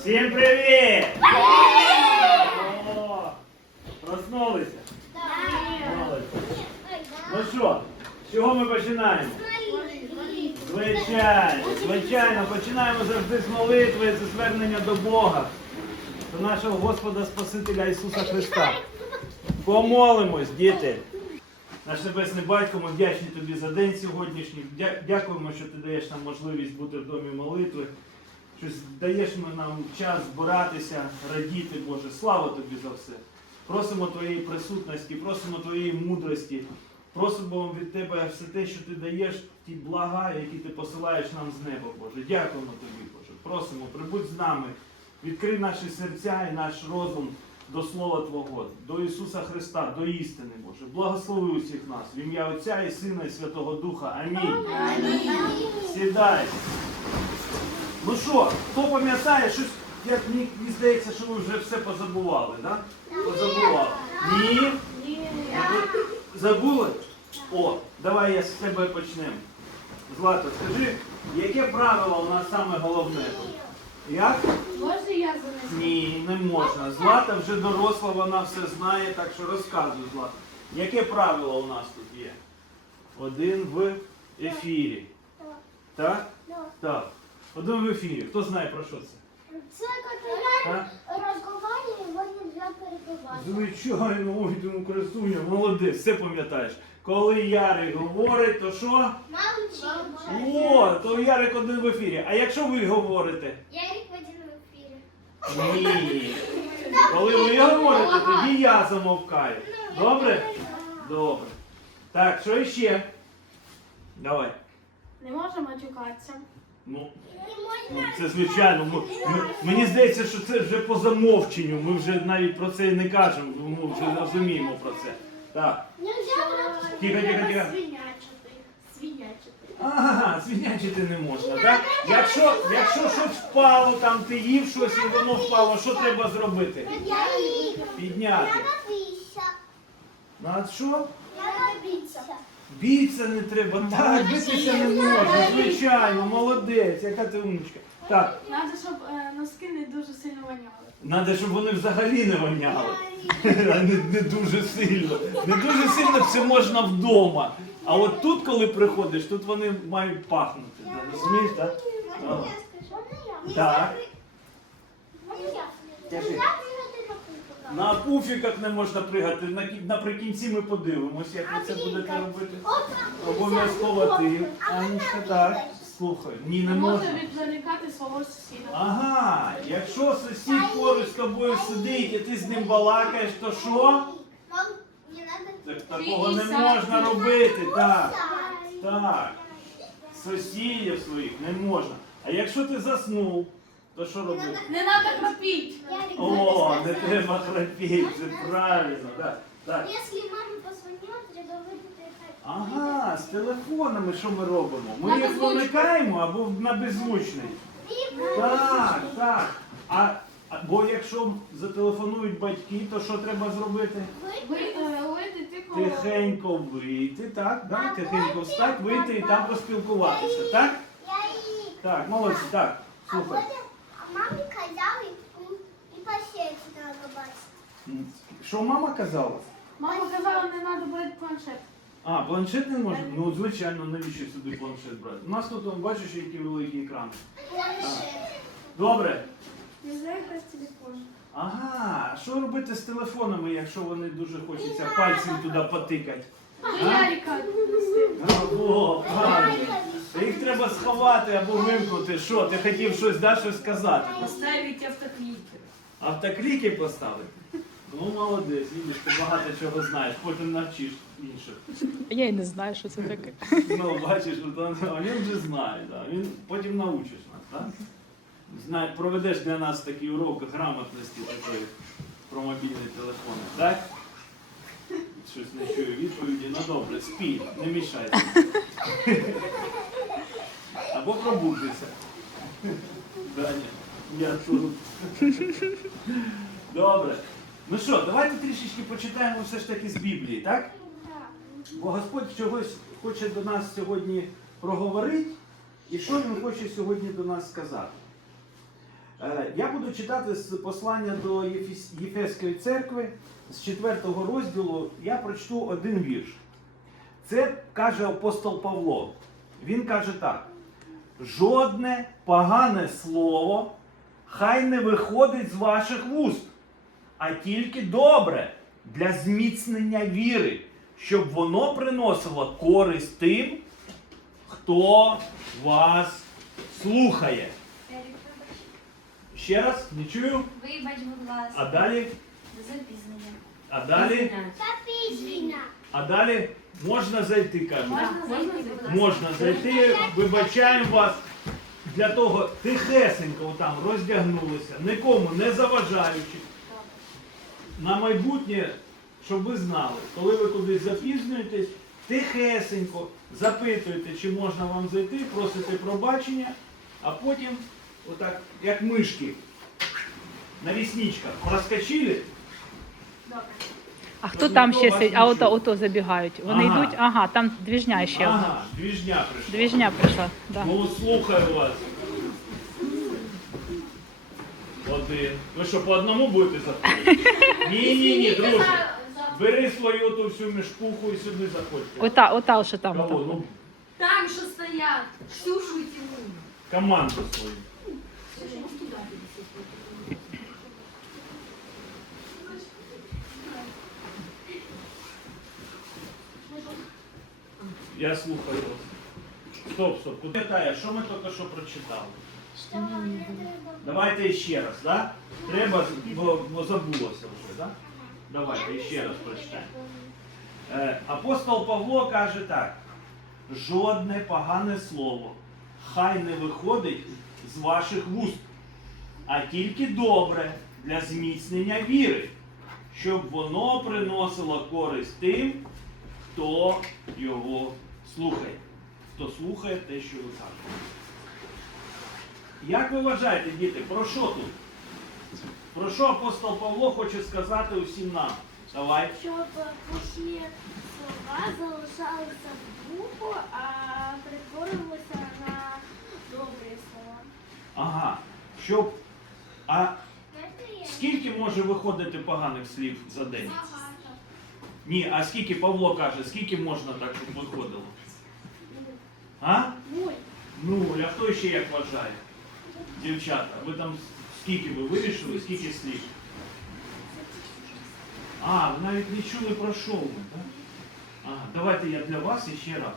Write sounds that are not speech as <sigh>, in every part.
Всім привіт! О, Проснулися? Молодці. Ну що, з чого ми починаємо? Звичайно, звичайно, починаємо завжди з молитви, з звернення до Бога, до нашого Господа Спасителя Ісуса Христа. Помолимось, діти. Наш Небесний Батько, ми вдячні тобі за день сьогоднішній. Дякуємо, що ти даєш нам можливість бути в домі молитви. Що даєш ми нам час збиратися, радіти, Боже. Слава тобі за все. Просимо Твоєї присутності, просимо Твоєї мудрості. Просимо від Тебе все те, що ти даєш, ті блага, які ти посилаєш нам з неба, Боже. Дякуємо тобі, Боже. Просимо, прибудь з нами, відкрий наші серця і наш розум до Слова Твого, до Ісуса Христа, до істини, Боже. Благослови усіх нас в ім'я Отця і Сина і Святого Духа. Амінь. Сідай. Ну що, хто пам'ятає, щось, як мені, здається, що ви вже все позабували, так? Позабували. Ні? Ви Забули? О, давай я з тебе почнемо. Злата, скажи, яке правило у нас саме головне? Як? Можна я занесу? Ні, не можна. Злата вже доросла, вона все знає, так що розказуй, Злата. Яке правило у нас тут є? Один в ефірі. Так? Так. Один в ефірі. Хто знає про що це? Це коли розговорює, не можна перебивати. Звичайно, ой, тому красуня, молодець, все пам'ятаєш. Коли Ярик говорить, то що? Мовчи. О, то Ярик один в ефірі. А якщо ви говорите? Я рік в один в ефірі. Ні. Коли ви говорите, тоді я замовкаю. Добре? Добре. Так, що ще? Давай. Не можна матюкатися. Ну, ну, це звичайно. Ми, ми- мені здається, що це вже по замовченню. Ми вже навіть про це і не кажемо, ми вже розуміємо про це. Так. Нельзя Тихо, тихо, тихо. Ага, свинячити не можна, так? Якщо, якщо щось впало, там ти їв щось і воно впало, що треба зробити? Підняти. Я набійся. На що? Я Бійця не треба. Так, битися не можна. Звичайно, молодець, яка ти умничка. Так, Треба, щоб е, носки не дуже сильно воняли. треба, щоб вони взагалі не воняли. А <laughs> не, не дуже сильно. Не дуже сильно це можна вдома. А от тут, коли приходиш, тут вони мають пахнути. Розумієш, так? Можна я скажу? Можна я? Так. Можна я? На пуфіках не можна пригати. На- Наприкінці ми подивимось, як ви це будете робити. Обов'язково ти. Анічка, так. Слухай. Ні, не Не можна можна. відволікати свого сусіда. Ага, якщо сусід поруч з тобою сидить і ти з ним балакаєш, то що? Так, такого не можна робити. Так, так. Сусідів своїх не можна. А якщо ти заснув, то що робити? Не треба храпіть. О, не треба храпіти, це правильно. Так, так. Если мама позвонила, треба хай. Ага, з телефонами що ми робимо? Ми їх вимикаємо або на беззвучний. Так, так. А, а- бо якщо зателефонують батьки, то що треба зробити? Е, вийти тихо. Тихенько вийти, так, да? тихенько встати, вийти і там поспілкуватися, так? Я. Так, молодці, так. Слухай. Мамі казали і сеті треба бачити. Що мама казала? Мама казала, не треба брати планшет. А, планшет не можна? Ну, звичайно, навіщо сюди планшет брати? У нас тут, он, бачиш, які великі екрани. Планшет. Добре. Не знаю, якраз телефон. Ага, що робити з телефонами, якщо вони дуже хочеться пальцем туди потикати? Ярика нести. Правильно. Їх треба сховати або вимкнути. Що, ти хотів щось да, щось сказати? Поставити автокліки. Автокліки поставити? Ну, молодець, видиш, ти багато чого знаєш, потім навчиш інших. Я й не знаю, що це таке. Ну, бачиш, а він вже знає, да. він потім научиш нас, так? Знає, проведеш для нас такий урок грамотності такої про мобільні телефони, так? Щось не чую відповіді. Ну добре, спій, не мішайся. Або пробудися. Даня, я тут. Добре. Ну що, давайте трішечки почитаємо все ж таки з Біблії, так? Бо Господь чогось хоче до нас сьогодні проговорити, і що Він хоче сьогодні до нас сказати. Е, Я буду читати з послання до Єфеської церкви з 4 розділу. Я прочту один вірш. Це каже апостол Павло. Він каже так: жодне погане слово хай не виходить з ваших вуст, а тільки добре для зміцнення віри, щоб воно приносило користь тим, хто вас слухає. Ще раз, не чую. Вибач, будь ласка, А далі, запізнення. а далі, Капічина. А далі можна зайти, каже. Можна зайти. Можна зайти, вибачаємо вас. Для того тихесенько там роздягнулися, нікому не заважаючи. На майбутнє, щоб ви знали, коли ви кудись запізнюєтесь, тихесенько запитуєте, чи можна вам зайти, просите пробачення, а потім, отак, як мишки, на рісничках проскочили, Добре. А хто Ніхто там ще вас сидить? не А ото, чує. ото забігають. Вони Ага. йдуть, ага, там двіжня ще одна. ага, двіжня прийшла. Двіжня прийшла. Да. Ну, слухаю вас. Один. Ви що, по одному будете заходити? Ні, ні, ні, друже. Бери свою ту всю мішпуху і сюди заходьте. Ота, ота що там. Кого? Ну, Там що стоять. Ксюшу і Тиму. команду свою. Я слухаю вас. Стоп, стоп. Куди Тая, що ми тільки що прочитали? Що не треба? Давайте ще раз, да? Треба, бо, бо забулося вже, да? Давайте ще раз прочитаємо. Е, Апостол Павло каже так: жодне погане слово хай не виходить з ваших вуст, а тільки добре для зміцнення віри, щоб воно приносило користь тим, хто його слухає, хто слухає те, що ви кажете. Як ви вважаєте, діти, про що тут? Про що апостол Павло хоче сказати усім нам? Давай. Щоб усі слова залишалися в духу, а перетворювалися на добрі слова. Ага. Щоб. А скільки може виходити поганих слів за день? Ні, а скільки Павло каже, скільки можна так, щоб виходило? А? Нуль. Ну, а хто ще як вважає? Дівчата, ви там скільки ви вирішили, скільки слів? А, ви навіть не чули про що ми, так? Ага, давайте я для вас іще раз.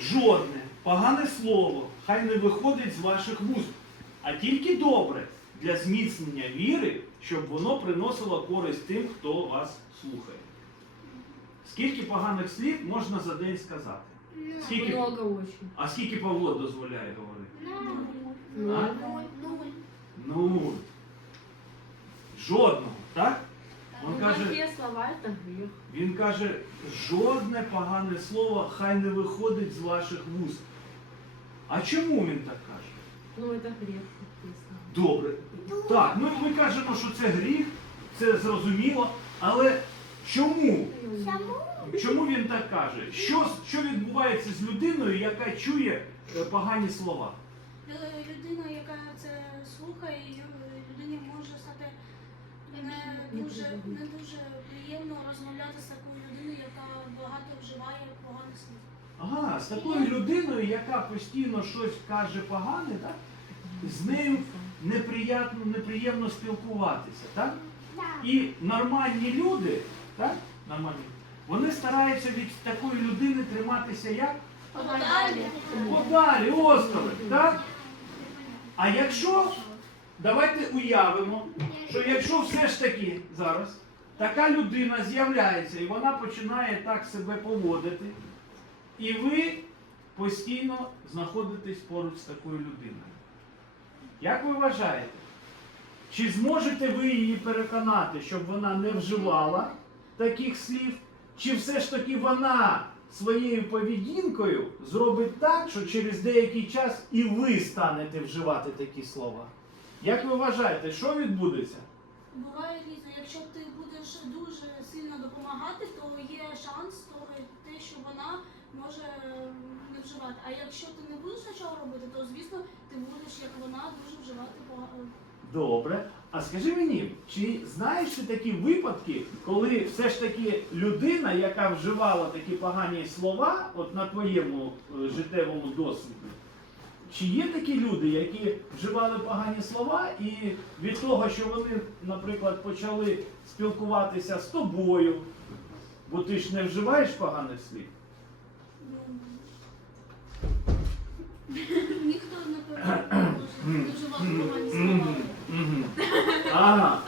Жодне погане слово хай не виходить з ваших вуст, а тільки добре для зміцнення віри, щоб воно приносило користь тим, хто вас слухає. Скільки поганих слів можна за день сказати? Скільки, Много очень. а скільки Павло дозволяє говорити? А? Нуль. Жодного, так? Він каже, слова это грех. він каже, жодне погане слово хай не виходить з ваших вуст. А чому він так каже? Ну это грех. Добре. Так, ну ми кажемо, що це гріх, це зрозуміло, але чому? Чому? Чому він так каже? Що, що відбувається з людиною, яка чує е, погані слова? Е, Людина, яка це слухає, людині може стати не дуже, не дуже приємно розмовляти з такою людиною, яка багато вживає поганих слів. Ага, з такою людиною, яка постійно щось каже погане, так? з нею неприємно, неприємно спілкуватися. Так? Так. І нормальні люди, так? нормальні, вони стараються від такої людини триматися як? Подалі. Подалі, острови, так? А якщо, давайте уявимо, що якщо все ж таки зараз така людина з'являється і вона починає так себе поводити, і ви постійно знаходитесь поруч з такою людиною. Як ви вважаєте? Чи зможете ви її переконати, щоб вона не вживала таких слів? Чи все ж таки вона своєю поведінкою зробить так, що через деякий час і ви станете вживати такі слова? Як ви вважаєте, що відбудеться? Буває різно. Якщо ти будеш дуже сильно допомагати, то є шанс, то те, що вона може е, не вживати. А якщо ти не будеш нічого робити, то звісно ти будеш, як вона, дуже вживати погано. Добре. А скажи мені, чи знаєш ти такі випадки, коли все ж таки людина, яка вживала такі погані слова, от на твоєму е, життєвому досвіді, чи є такі люди, які вживали погані слова, і від того, що вони, наприклад, почали спілкуватися з тобою, бо ти ж не вживаєш поганих слів? <laughs> Ніхто напевно не <clears throat> Ага.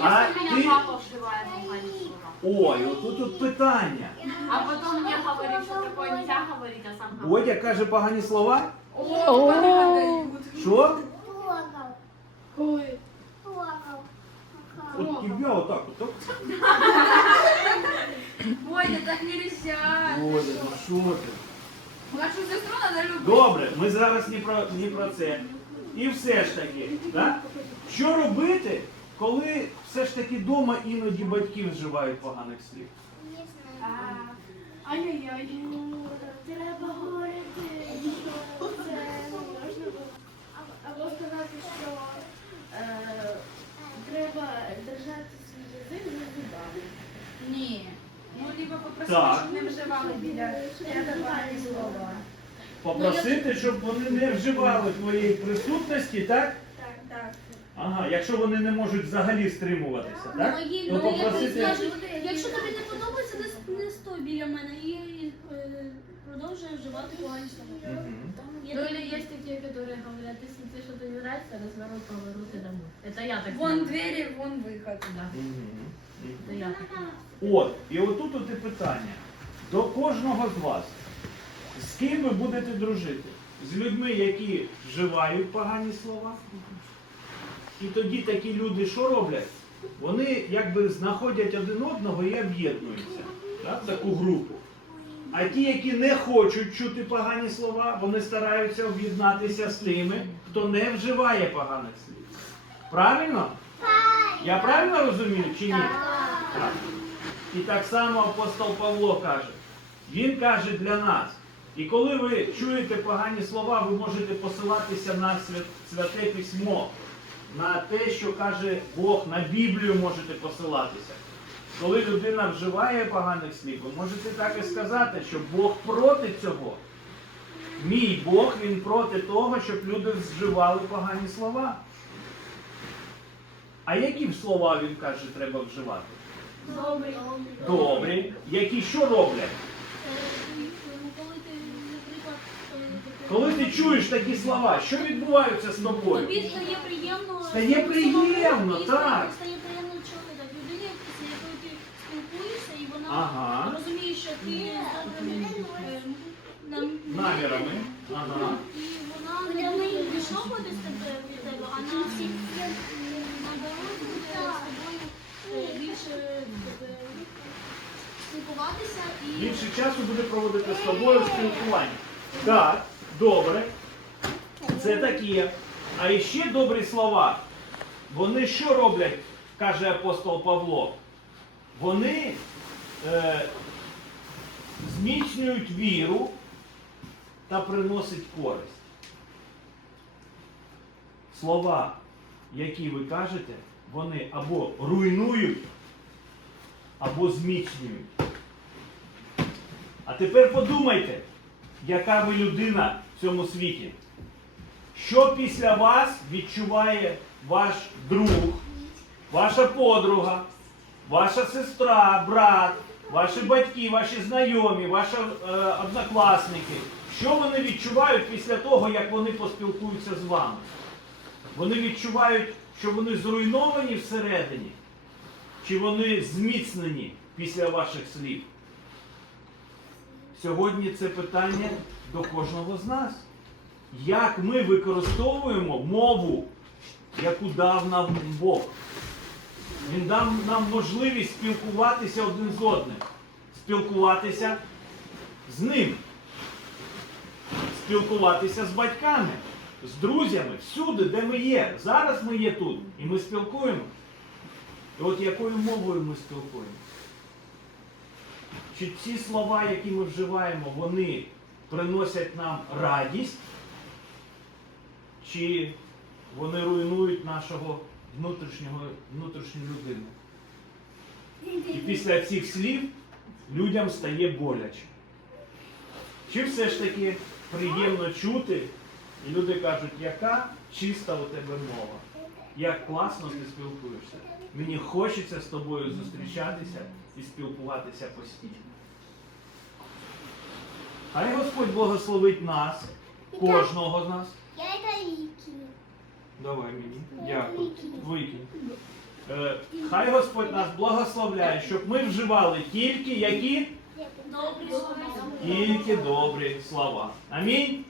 А А если ты- меня папа вшивает погані слова? Ой, отут тут питання. А потом мне говорит, что такое нельзя говорить, а сам говорит. Бодя каже погані слова. О, Що? Ой. От тебе отак, от. Бодя, так нельзя. Бодя, ну що ти? Сестру надо. Добре, ми зараз не про, не про це. І все ж таки, да? що робити, коли все ж таки вдома іноді батьки вживають поганих слів? Ай-яй-яй. Треба говорити, що це можна було. Або сказати, що е, треба держати свій язик за зубами. Ні. Ну, либо попросити, Так. щоб не вживали біля погані слова. Попросити, щоб вони не вживали твоєї присутності, так? Так, так. Ага, якщо вони не можуть взагалі стримуватися, так? Мої, То мої попросити. скажуть, якщо тобі не подобається, не, не стой біля мене і е, продовжує вживати погані слова. Мгм. Є Ну такі- или есть такие, которые говорят, если тебе что-то не нравится, разворот, поворот и домой. Это я так Вон делаю. двері, вон виход. Да, Мгм. это я так делаю. От, і отут от і питання. До кожного з вас. З ким ви будете дружити? З людьми, які вживають погані слова. І тоді такі люди що роблять? Вони якби знаходять один одного і об'єднуються так, в таку групу. А ті, які не хочуть чути погані слова, вони стараються об'єднатися з тими, хто не вживає поганих слів. Правильно? Я правильно розумію чи ні? Так. І так само апостол Павло каже. Він каже для нас. І коли ви чуєте погані слова, ви можете посилатися на святе письмо, на те, що каже Бог, на Біблію можете посилатися. Коли людина вживає поганих слів, ви можете так і сказати, що Бог проти цього. Мій Бог, він проти того, щоб люди вживали погані слова. А які слова він каже, треба вживати? Добрий. Добрі, які що роблять? Е, ну, Коли ти, наприклад, е, Коли ти чуєш такі слова, що відбувається з тобою? Тобі стає приємно. Стає приємно, Тобі так. Стає приємно чути так людині, з якою ти спілкуєшся, і вона Ага. розуміє, що ти з добрими е, нам- Намірами. Ага. І вона не буде відштовхувати з тебе від тебе, а на всі наоборот буде з тобою е, більше е, спілкуватися і Більше часу буде проводити з тобою спілкування. Так, добре. Це таке. А іще добрі слова. Вони що роблять, каже апостол Павло? Вони е, зміцнюють віру та приносять користь. Слова, які ви кажете, вони або руйнують, або зміцнюють. А тепер подумайте, яка ви людина в цьому світі. Що після вас відчуває ваш друг, ваша подруга, ваша сестра, брат, ваші батьки, ваші знайомі, ваші е, однокласники? Що вони відчувають після того, як вони поспілкуються з вами? Вони відчувають, що вони зруйновані всередині, чи вони зміцнені після ваших слів? Сьогодні це питання до кожного з нас. Як ми використовуємо мову, яку дав нам Бог? Він дав нам можливість спілкуватися один з одним, спілкуватися з ним, спілкуватися з батьками, з друзями, всюди, де ми є. Зараз ми є тут, і ми спілкуємося. І от якою мовою ми спілкуємося? Чи ці слова, які ми вживаємо, вони приносять нам радість, чи вони руйнують нашого внутрішнього, внутрішню людину. І після цих слів людям стає боляче. Чи все ж таки приємно чути, і люди кажуть, яка чиста у тебе мова, як класно ти спілкуєшся. Мені хочеться з тобою зустрічатися і спілкуватися постійно. Хай Господь благословить нас, кожного з нас. Я это Вики. Давай мені. Дякую. Викинь. Е, Хай Господь нас благословляє, щоб ми вживали тільки які. Тільки добрі слова. Амінь.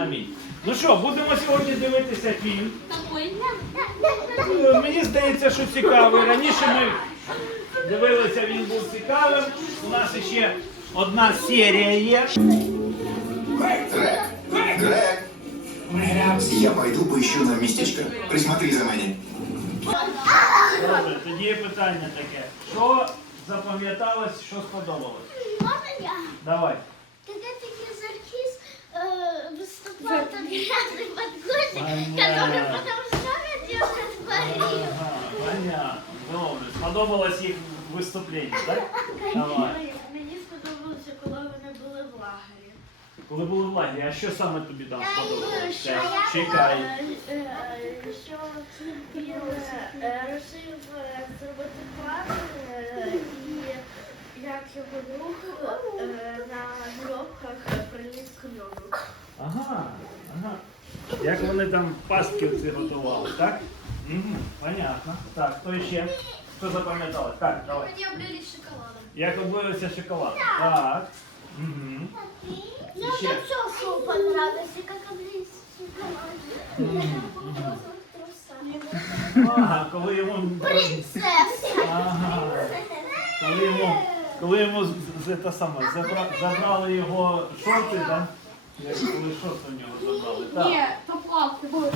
Амінь. Ну що, будемо сьогодні дивитися фільм. Мені здається, що цікавий. Раніше ми дивилися, він був цікавим. У нас ще одна серія є. Грег! Грег! Я пойду поищу нам местечко. Присмотри за мене. Добре, тоді є питання таке. Що запам'яталось, що сподобалось? Можно я? Давай. Когда ты Заркис э, выступал тот грязный подгузник, Понятно. который потом сам делал творил. Ага, понятно. Добре. Сподобалось їх виступлення, так? Давай. Мені сподобалося, коли вони були в лагері. Коли були в лагері, а що саме тобі там сподобалось? що Ще я- Чекай. Е, е, Що він е, рішив е, зробити план е, на гробках приніс книгу. Ага, ага. Як вони там пастки ці готували, так? Угу, понятно. Так, хто ще? Хто запам'яталось? Так, давай. Мені облились шоколадом. Як облився шоколад? Так. Угу. Ну, Ще. это все шоу понравилось, и как облились шоколадом. Ага, коли йому. Принцесса. Ага. Коли йому, коли йому з- з- це саме, забра, забрали його шорти, так? Як коли шорти у нього забрали. Так. Ні, то плавки були.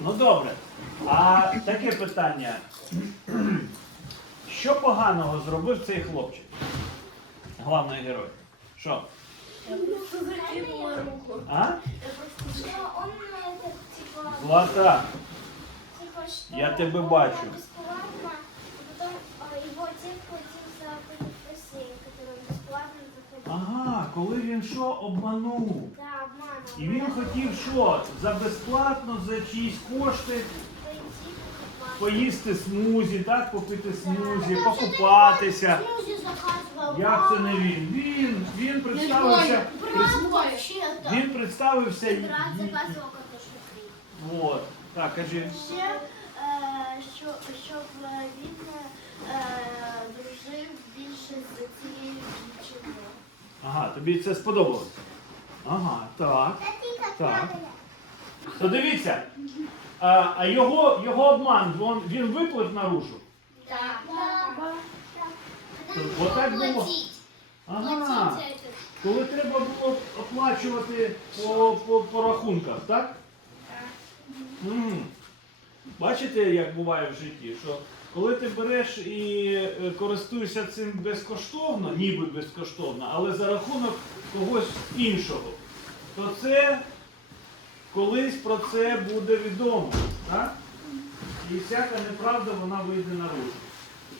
Ну добре. А таке питання. Що поганого зробив цей хлопчик? Головний герой. Що? А? Он, это, типа, Злата. типа, что Я тебе он бачу. бесплатно, а потом а, его отец платил за какой-то бассейн, который он бесплатно заходил. Ага, коли він що обманув? Да, обманывал. І він хотів що? За безплатно, за чиїсь кошти Пойти покупать. поїсти смузі, так? Попити смузі, покупатися. Смузи заказывал. Як це не він? Він, він представився. Брат вообще-то. Він представився. Брат заказывал картошку фри. Вот. Так, кажи. Ще, е, що, щоб е, він е, дружив більше з цією дівчиною. Ага, тобі це сподобалось. Ага, так. Так. То дивіться, а, а його, його обман, він, він виплив наружу. Так. Вот так було. Ага. Коли треба було оплачувати по, по, по рахунках, так? Мгм. Бачите, як буває в житті, що коли ти береш і е, користуєшся цим безкоштовно, ніби безкоштовно, але за рахунок когось іншого, то це колись про це буде відомо. Так? І всяка неправда вона вийде наружу.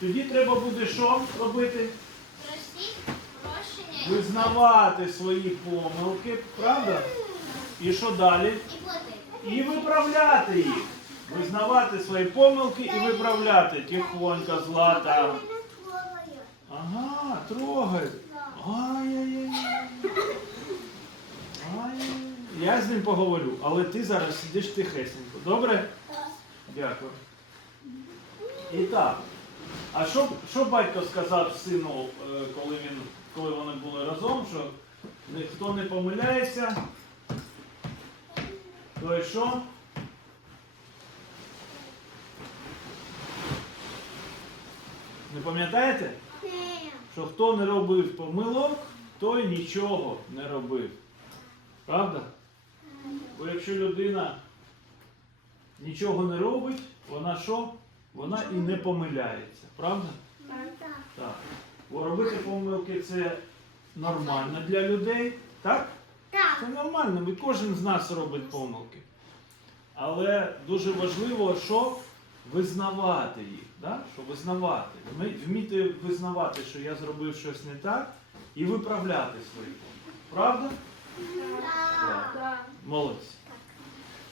Тоді треба буде що робити? Визнавати свої помилки, правда? І що далі? І виправляти їх. Визнавати свої помилки і виправляти. Тихонько, злата. Ага, трогай. Ай-яй-яй. Я з ним поговорю, але ти зараз сидиш тихесенько. Добре? Дякую. І так. А що, що батько сказав сину, е, коли, він, коли вони були разом, що ніхто не помиляється, то і що? Не пам'ятаєте? Що хто не робив помилок, той нічого не робив. Правда? Бо якщо людина нічого не робить, вона що? Вона і не помиляється. Правда? Так. Бо робити помилки це нормально для людей, так? Так. Це нормально, ми кожен з нас робить помилки. Але дуже важливо, що визнавати їх. Да? Що визнавати. Ми вміти визнавати, що я зробив щось не так, і виправляти свої помилки. Правда? Так. Так. Молодці.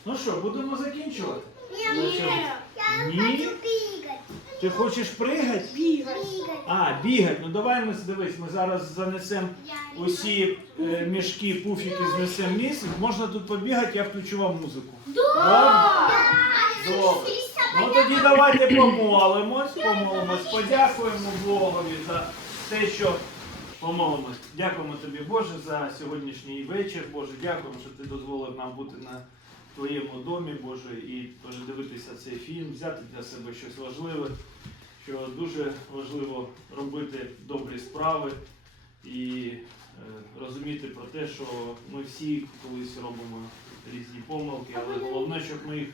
Ну що, будемо закінчувати? Ні. Ні? бігати. Ти хочеш пригати? Бігати. А, бігати. Ну давай ми дивись, ми зараз занесемо усі е, мішки, пуфіки знесемо в місце. Можна тут побігати, я включу вам музику. Добре? Добре. Ну тоді давайте помолимось, помолимось, подякуємо Богові за те, що помолимось. Дякуємо тобі, Боже, за сьогоднішній вечір. Боже, дякуємо, що ти дозволив нам бути на твоєму домі, Боже, і передивитися цей фільм, взяти для себе щось важливе, що дуже важливо робити добрі справи і е, розуміти про те, що ми всі колись робимо різні помилки, але головне, щоб ми їх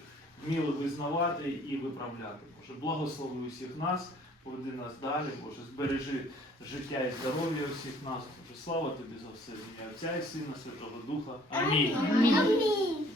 вміли визнавати і виправляти. Боже, благослови усіх нас, поведи нас далі, Боже, збережи життя і здоров'я усіх нас. Боже, слава тобі за все, ім'я Отця і Сина, Святого Духа. Амінь. Амінь.